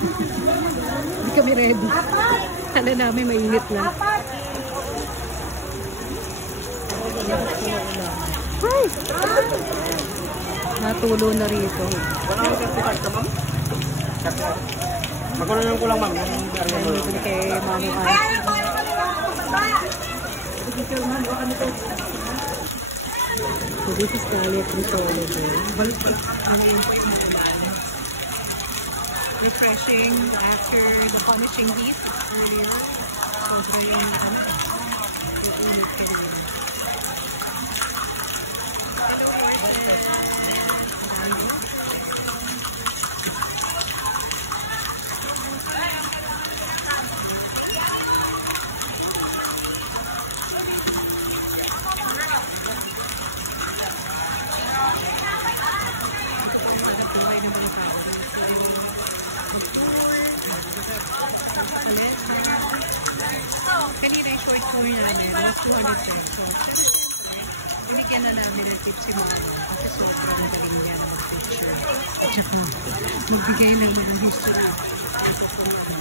Hindi kami ready. Kala namin mainit na. Ay! Natulo na rito. Walang certified ka, ma'am? Magkunan ko lang, ma'am. Dito na kay Mami Ay. So this is Diet Retology. Refreshing after the punishing heat earlier. Sobra yung ulit ka rin. Kanina yung short tour namin, it was 200 pesos. Binigyan na namin ng tips si Mami kasi sobrang galing niya na mag-picture. At saka magbigay namin ng history. Ito po namin.